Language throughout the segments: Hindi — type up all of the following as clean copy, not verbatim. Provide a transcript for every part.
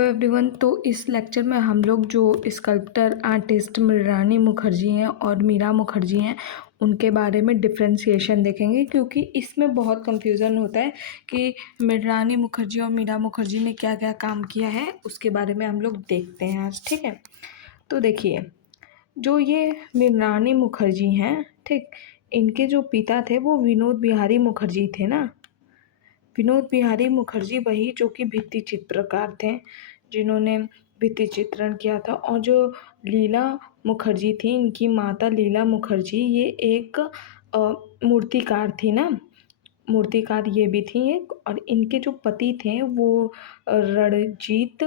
Hello everyone. तो इस लेक्चर में हम लोग जो स्कल्प्टर आर्टिस्ट मृणालिनी मुखर्जी हैं और मीरा मुखर्जी हैं उनके बारे में डिफ्रेंशिएशन देखेंगे, क्योंकि इसमें बहुत कंफ्यूजन होता है कि मृणालिनी मुखर्जी और मीरा मुखर्जी ने क्या क्या काम किया है, उसके बारे में हम लोग देखते हैं आज। ठीक है, तो देखिए, जो ये मृणालिनी मुखर्जी हैं, ठीक, इनके जो पिता थे वो विनोद बिहारी मुखर्जी थे ना। विनोद बिहारी मुखर्जी वही जो कि भित्ति चित्रकार थे, जिन्होंने भित्ति चित्रण किया था। और जो लीला मुखर्जी थी, इनकी माता लीला मुखर्जी, ये एक मूर्तिकार थी ना, मूर्तिकार ये भी थी एक। और इनके जो पति थे वो रणजीत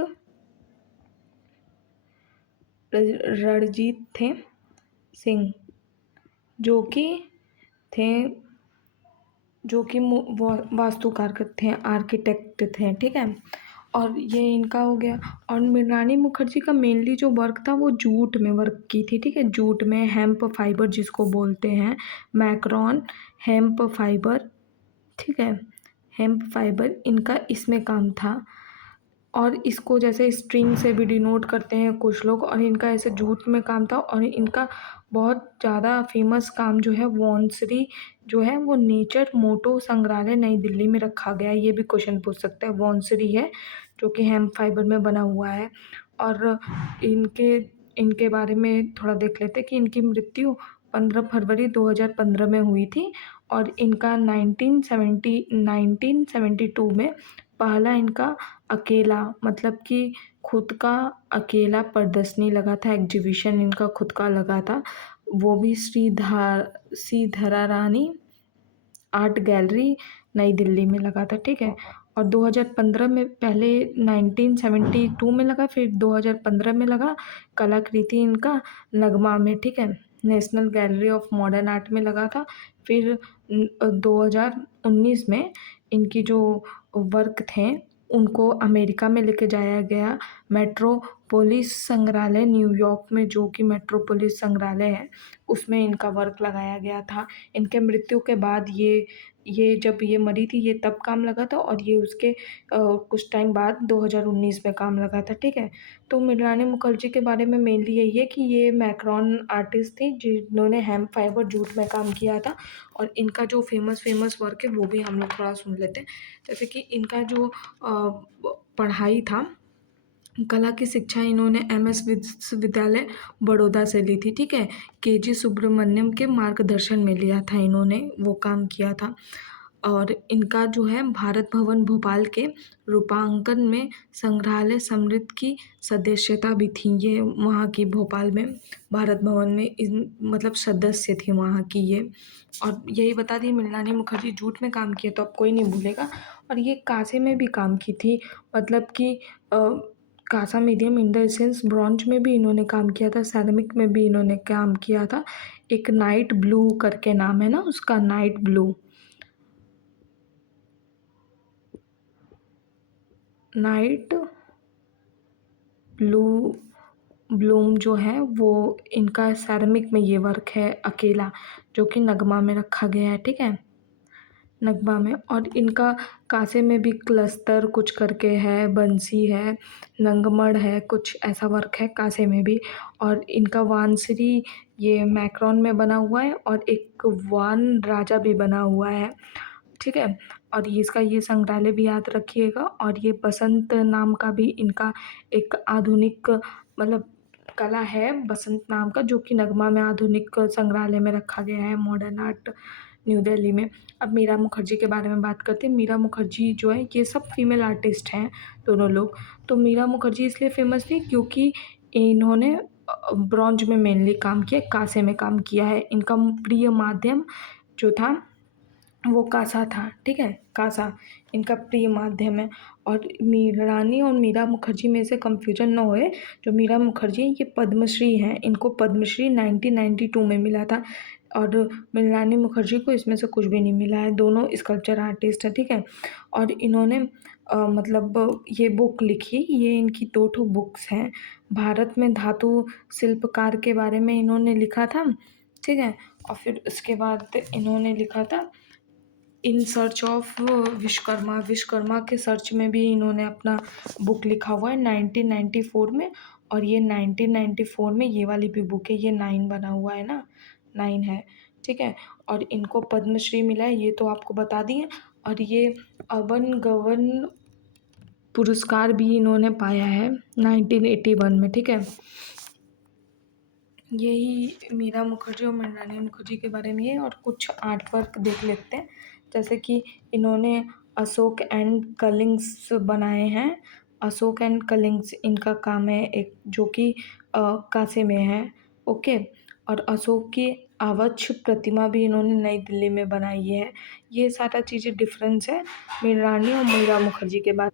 रणजीत थे सिंह, जो कि थे जो कि वास्तुकार थे, आर्किटेक्ट थे। ठीक है, और ये इनका हो गया। और मृणालिनी मुखर्जी का मेनली जो वर्क था वो जूट में वर्क की थी। ठीक है, जूट में हेम्प फाइबर जिसको बोलते हैं, मैक्रॉन हेम्प फाइबर। ठीक है, हेम्प फाइबर इनका इसमें काम था। और इसको जैसे स्ट्रिंग से भी डिनोट करते हैं कुछ लोग, और इनका ऐसे जूट में काम था। और इनका बहुत ज़्यादा फेमस काम जो है वॉन्सरी जो है वो नेचर मोटो संग्रहालय नई दिल्ली में रखा गया है। ये भी क्वेश्चन पूछ सकता है। वॉन्सरी है जो कि हेम्प फाइबर में बना हुआ है। और इनके इनके बारे में थोड़ा देख लेते हैं कि इनकी मृत्यु 15 फरवरी 2015 में हुई थी। और इनका 1972 में पहला इनका अकेला, मतलब कि खुद का अकेला प्रदर्शनी लगा था, एग्जीबिशन इनका खुद का लगा था, वो भी श्रीधरा रानी आर्ट गैलरी नई दिल्ली में लगा था। ठीक है, और 2015 में, पहले 1972 में लगा, फिर 2015 में लगा कलाकृति इनका नगमा में। ठीक है, national gallery of modern art में लगा था। फिर 2019 में इनकी जो वर्क थे उनको अमेरिका में लेके जाया गया, मेट्रोपोलिस संग्रहालय न्यूयॉर्क में, जो कि मेट्रोपोलिस संग्रहालय है, उसमें इनका वर्क लगाया गया था। इनके मृत्यु के बाद ये जब ये मरी थी ये तब काम लगा था, और ये उसके कुछ टाइम बाद 2019 में काम लगा था। ठीक है, तो मृणालिनी मुखर्जी के बारे में मेनली यही है कि ये मैक्रॉन आर्टिस्ट थी जिन्होंने हेम्प फाइबर जूट में काम किया था। और इनका जो फेमस वर्क है वो भी हम लोग थोड़ा सुन लेते हैं। जैसे कि इनका जो पढ़ाई था, कला की शिक्षा इन्होंने एमएस विश्वविद्यालय बड़ौदा से ली थी। ठीक है, केजी सुब्रमण्यम के मार्गदर्शन में लिया था इन्होंने, वो काम किया था। और इनका जो है भारत भवन भोपाल के रूपांकन में संग्रहालय समृद्ध की सदस्यता भी थी ये वहाँ की, भोपाल में भारत भवन में मतलब सदस्य थी वहाँ की ये। और यही बता दी, मृणालिनी मुखर्जी जूट में काम किए तो अब कोई नहीं भूलेगा। और ये कांसे में भी काम की थी, मतलब कि कांसा medium in the sense bronze में भी इन्होंने काम किया था, सैरामिक में भी इन्होंने काम किया था। एक नाइट ब्लू करके नाम है ना उसका, night blue, night blue Bloom जो है वो इनका सैरामिक में ये वर्क है अकेला, जो कि नगमा में रखा गया है। ठीक है, नगमा में। और इनका कांसे में भी क्लस्टर कुछ करके है, बंसी है, नंगमड़ है, कुछ ऐसा वर्क है कांसे में भी। और इनका वानसिरी ये मैक्रॉन में बना हुआ है, और एक वान राजा भी बना हुआ है। ठीक है, और ये इसका ये संग्रहालय भी याद रखिएगा। और ये बसंत नाम का भी इनका एक आधुनिक मतलब कला है, बसंत नाम का, जो कि नगमा में आधुनिक संग्रहालय में रखा गया है, मॉडर्न आर्ट न्यू दिल्ली में। अब मीरा मुखर्जी के बारे में बात करते हैं। मीरा मुखर्जी जो है, ये सब फीमेल आर्टिस्ट हैं दोनों लोग। तो मीरा मुखर्जी इसलिए फेमस थी क्योंकि इन्होंने ब्रॉन्ज में मेनली काम किया, कांसे में काम किया है। इनका प्रिय माध्यम जो था वो कांसा था। ठीक है, कांसा इनका प्रिय माध्यम है। और मृणालिनी और मीरा मुखर्जी में से कंफ्यूजन ना होए, जो मीरा मुखर्जी हैं ये पद्मश्री हैं, इनको पद्मश्री 1992 में मिला था। और मृणालिनी मुखर्जी को इसमें से कुछ भी नहीं मिला है, दोनों स्कल्पचर आर्टिस्ट है। ठीक है, और इन्होंने मतलब ये बुक लिखी, ये इनकी 2 ठो बुक्स हैं। भारत में धातु शिल्पकार के बारे में इन्होंने लिखा था। ठीक है, और फिर उसके बाद इन्होंने लिखा था in search of Vishwakarma, Vishwakarma के सर्च में भी इन्होंने अपना बुक लिखा हुआ है 1994 में। और ये 1994 में ये वाली भी बुक है, ये 9 बना हुआ है ना, 9 है, ठीक है। और इनको पद्मश्री मिला है, ये तो आपको बता दिए। और ये अवन गवर्न पुरस्कार भी इन्होंने पाया है 1981 में, ठीक है। यही मीरा मुखर्जी और मृणालिनी मुखर्जी के बारे में है। और कुछ आर्ट वर्क देख लेते हैं, जैसे कि इन्होंने अशोक एंड कलिंग्स बनाए हैं। अशोक एंड कलिंग्स इनका काम है, एक जो कि कासे में है, ओके। और अशोक की आवक्ष प्रतिमा भी इन्होंने नई दिल्ली में बनाई है। ये सारा चीज़ें डिफरेंस है मृणालिनी और मीरा मुखर्जी के बाद।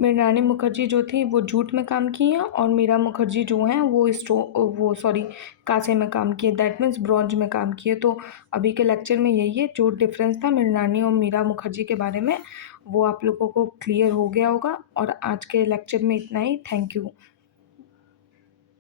मृणालिनी मुखर्जी जो थी वो जूट में काम की हैं, और मीरा मुखर्जी जो हैं वो सॉरी कांसे में काम किए, दैट मीन्स ब्रॉन्ज में काम किए। तो अभी के लेक्चर में यही है जो डिफरेंस था मृणालिनी और मीरा मुखर्जी के बारे में, वो आप लोगों को क्लियर हो गया होगा। और आज के लेक्चर में इतना ही, थैंक यू।